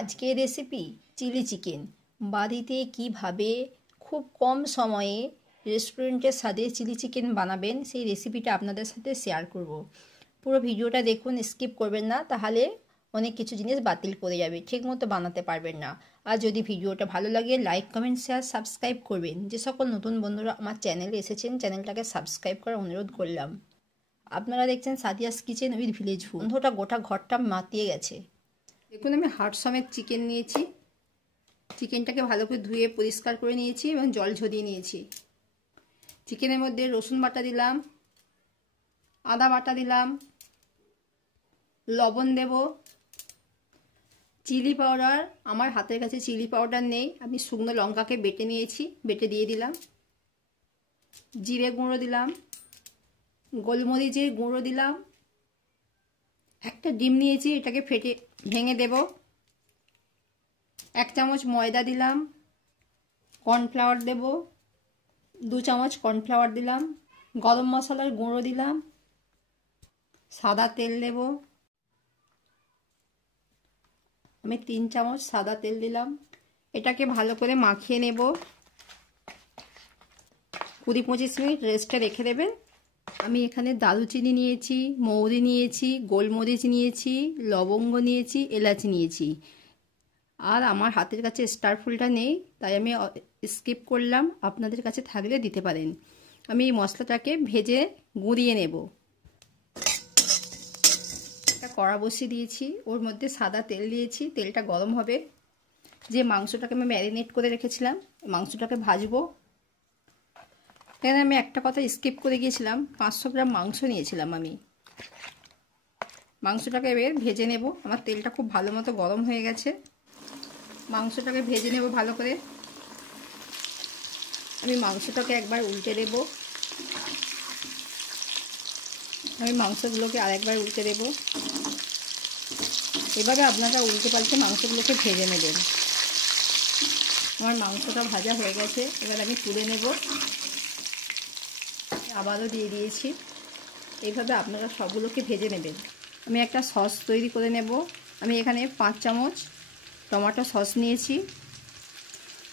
আজকের recipe chilli chicken. বাড়িতে কিভাবে খুব কম সময়ে রেস্টুরেন্টের স্বাদে চিলি চিকেন বানাবেন সেই রেসিপিটা আপনাদের সাথে শেয়ার করব। পুরো ভিডিওটা দেখুন, স্কিপ করবেন না, তাহলে অনেক কিছু জিনিস বাতিল করে যাবে, ঠিকমতো বানাতে পারবেন না। আর যদি ভিডিওটা ভালো লাগে লাইক কমেন্ট শেয়ার সাবস্ক্রাইব করবেন। যে সকল নতুন বন্ধুরা আমার চ্যানেলে এসেছেন চ্যানেলটাকে সাবস্ক্রাইব করার অনুরোধ করলাম। আপনারা দেখছেন Sadia's kitchen with village food. গন্ধটা গোটা ঘরটা মাতিয়ে গেছে। দেখুন, আমি হাড় সমেত চিকেন নিয়েছি। চিকেনটাকে ভালো করে ধুয়ে পরিষ্কার করে নিয়েছি এবং জল ঝরিয়ে নিয়েছি। চিকেনের মধ্যে রসুন বাটা দিলাম, আদা বাটা দিলাম, লবণ দেব, চিলি পাউডার। আমার হাতের কাছে চিলি পাউডার নেই, আমি শুকনো লঙ্কাকে বেটে নিয়েছি, বেটে দিয়ে দিলাম। জিরে গুঁড়ো দিলাম, গোলমরিচের গুঁড়ো দিলাম। একটা ডিম নিয়েছি, এটাকে ভেঙে দেব। 1 চামচ ময়দা দিলাম, কর্নফ্লাওয়ার দেব, 2 চামচ কর্নফ্লাওয়ার দিলাম, গরম মশলার গুঁড়ো দিলাম, সাদা তেল দেব, আমি 3 চামচ সাদা তেল দিলাম। এটাকে ভালো করে মাখিয়ে নেব। 20-25 মিনিট রেস্টে রেখে দেবেন। আমি এখানে দারুচিনি নিয়েছি, মৌরি নিয়েছি, গোলমরিচ নিয়েছি, লবঙ্গ নিয়েছি, এলাচ নিয়েছি। আর আমার হাতের কাছে স্টার ফুলটা নেই, তাই আমি স্কিপ করলাম, আপনাদের কাছে থাকলে দিতে পারেন। আমি এই মশলাটাকে ভেজে গুঁড়িয়ে নেব। একটা কড়া বসিয়ে দিয়েছি, ওর মধ্যে সাদা তেল দিয়েছি, তেলটা গরম হবে। যে মাংসটাকে আমি ম্যারিনেট করে রেখেছিলাম মাংসটাকে ভাজবো। এখানে আমি একটা কথা স্কিপ করে গিয়েছিলাম, 500 গ্রাম মাংস নিয়েছিলাম আমি। মাংসটাকে এবার ভেজে নেব। আমার তেলটা খুব ভালো মতো গরম হয়ে গেছে, মাংসটাকে ভেজে নেব ভালো করে। আমি মাংসটাকে একবার উল্টে দেব, আমি মাংসগুলোকে আরেকবার উল্টে দেব। এভাবে আপনারা উল্টে পাল্টে মাংসগুলোকে ভেজে নেবেন। আমার মাংসটা ভাজা হয়ে গেছে, এবার আমি তুলে নেব। আবারও দিয়ে দিয়েছি। এইভাবে আপনারা সবগুলোকে ভেজে নেবেন। আমি একটা সস তৈরি করে নেব। আমি এখানে 5 চামচ টমেটো সস নিয়েছি।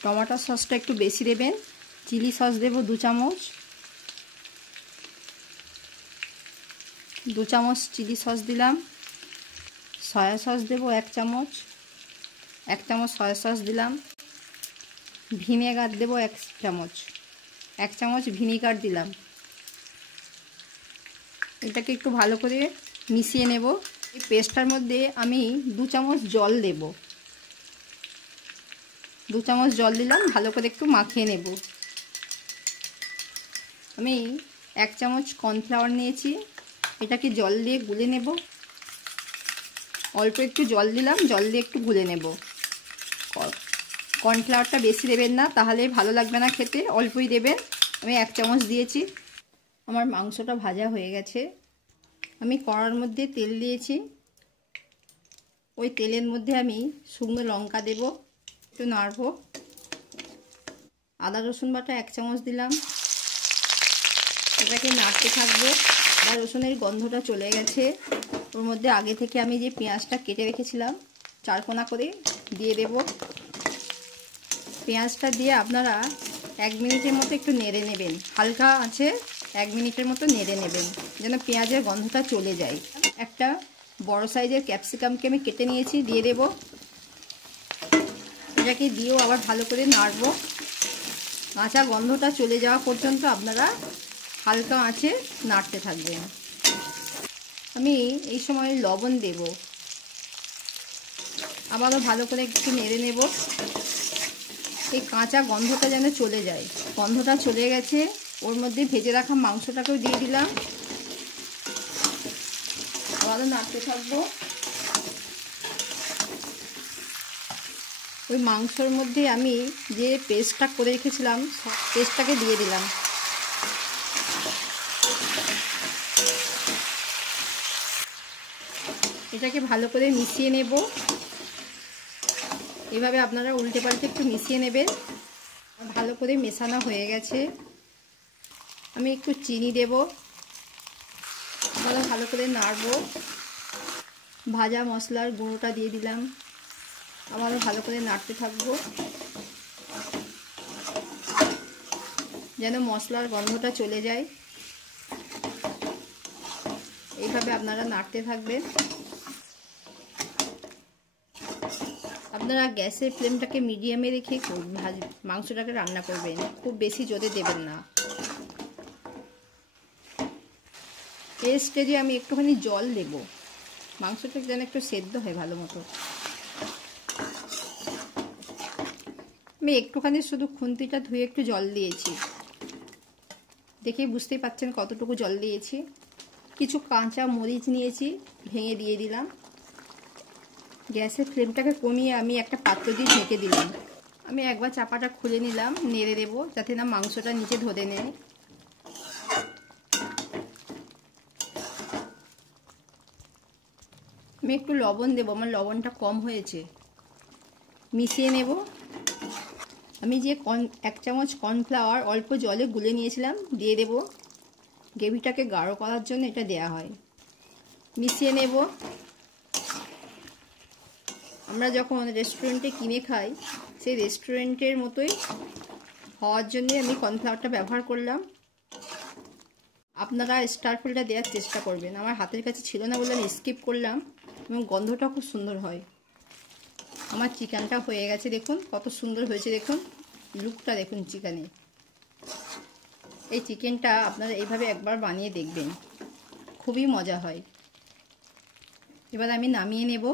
টমেটো সসটা একটু বেশি দেবেন। চিলি সস দেব 2 চামচ, 2 চামচ চিলি সস দিলাম। সয়া সস দেব 1 চামচ, 1 চামচ সয়া সস দিলাম। ভিনেগার দেব 1 চামচ, 1 চামচ ভিনেগার দিলাম। এটাকে একটু ভালো করে মিশিয়ে নেব। এই পেস্টটার মধ্যে আমি 2 চামচ জল দেব, 2 চামচ জল দিলাম, ভালো করে একটু মাখিয়ে নেব। আমি 1 চামচ কর্নফ্লাওয়ার নিয়েছি, এটাকে জল দিয়ে গুলে নেব। অল্প একটু জল দিলাম, জল দিয়ে একটু গুলে নেব। কর্নফ্লাওয়ারটা বেশি দেবেন না, তাহলে ভালো লাগবে না খেতে, অল্পই দেবেন। আমি 1 চামচ দিয়েছি। আমার মাংসটা ভাজা হয়ে গেছে। আমি কড়ার মধ্যে তেল দিয়েছি, ওই তেলের মধ্যে আমি শুকনো লঙ্কা দেব, একটু নাড়ব। আদা রসুন বাটা 1 চামচ দিলাম, এটাকে নাড়তে থাকবো। আদা রসুনের গন্ধটা চলে গেছে। ওর মধ্যে আগে থেকে আমি যে পেঁয়াজটা কেটে রেখেছিলাম 4 কোনা করে দিয়ে দেব। পেঁয়াজটা দিয়ে আপনারা 1 মিনিটের মতো একটু নেড়ে নেবেন, হালকা আছে 1 মিনিটের মতো নেড়ে নেবেন, যেন পেঁয়াজের গন্ধটা চলে যায়। একটা বড় সাইজের ক্যাপসিকামকে আমি কেটে নিয়েছি, দিয়ে দেব। এটাকে দিয়েও আবার ভালো করে নাড়বো। কাঁচা গন্ধটা চলে যাওয়া পর্যন্ত আপনারা হালকা আঁচে নাড়তে থাকবেন। আমি এই সময় লবণ দেব, আবারও ভালো করে একটু নেড়ে নেব। এই কাঁচা গন্ধটা যেন চলে যায়। গন্ধটা চলে গেছে, ওর মধ্যে ভেজে রাখা মাংসটাকেও দিয়ে দিলাম, আবারও নাড়তে থাকবো। ওই মাংসর মধ্যে আমি যে পেস্টটা করে রেখেছিলাম পেস্টটাকে দিয়ে দিলাম। এটাকে ভালো করে মিশিয়ে নেব। এভাবে আপনারা উল্টে পাল্টে একটু মিশিয়ে নেবেন। ভালো করে মেশানো হয়ে গেছে। আমি একটু চিনি দেব, ভালো করে নাড়ব। ভাজা মশলার গুঁড়োটা দিয়ে দিলাম, আবারও ভালো করে নাড়তে থাকবো যেন মশলার গন্ধটা চলে যায়। এইভাবে আপনারা নাড়তে থাকবেন। আপনারা গ্যাসের ফ্লেমটাকে মিডিয়ামে রেখে মাংসটাকে রান্না করবেন, খুব বেশি জোরে দেবেন না। এই স্টেজে আমি একটুখানি জল দেব, মাংসটা যেন একটু সেদ্ধ হয় ভালো মতো। আমি একটুখানি শুধু খুন্তিটা ধুয়ে একটু জল দিয়েছি, দেখে বুঝতেই পাচ্ছেন কতটুকু জল দিয়েছি। কিছু কাঁচা মরিচ নিয়েছি, ভেঙে দিয়ে দিলাম। গ্যাসের ফ্লেমটাকে কমিয়ে আমি একটা পাত্র দিয়ে ঢেকে দিলাম। আমি একবার চাপাটা খুলে নিলাম, নেড়ে দেবো যাতে না মাংসটা নিচে ধরে নেয়। আমি একটু লবণ দেবো, আমার লবণটা কম হয়েছে, মিশিয়ে নেব। আমি যে 1 চামচ কর্নফ্লাওয়ার অল্প জলে গুলে নিয়েছিলাম দিয়ে দেব। গ্রেভিটাকে গাঢ় করার জন্য এটা দেয়া হয়। মিশিয়ে নেব। আমরা যখন রেস্টুরেন্টে কিনে খাই সেই রেস্টুরেন্টের মতোই হওয়ার জন্য আমি কর্নফ্লাওয়ারটা ব্যবহার করলাম। আপনারা স্টার ফলটা দেওয়ার চেষ্টা করবেন। আমার হাতের কাছে ছিল না বলে আমি স্কিপ করলাম, এবং গন্ধটা খুব সুন্দর হয়। আমার চিকেনটা হয়ে গেছে, দেখুন কত সুন্দর হয়েছে, দেখুন লুকটা দেখুন চিকেনের। এই চিকেনটা আপনারা এইভাবে একবার বানিয়ে দেখবেন, খুবই মজা হয়। এবার আমি নামিয়ে নেব।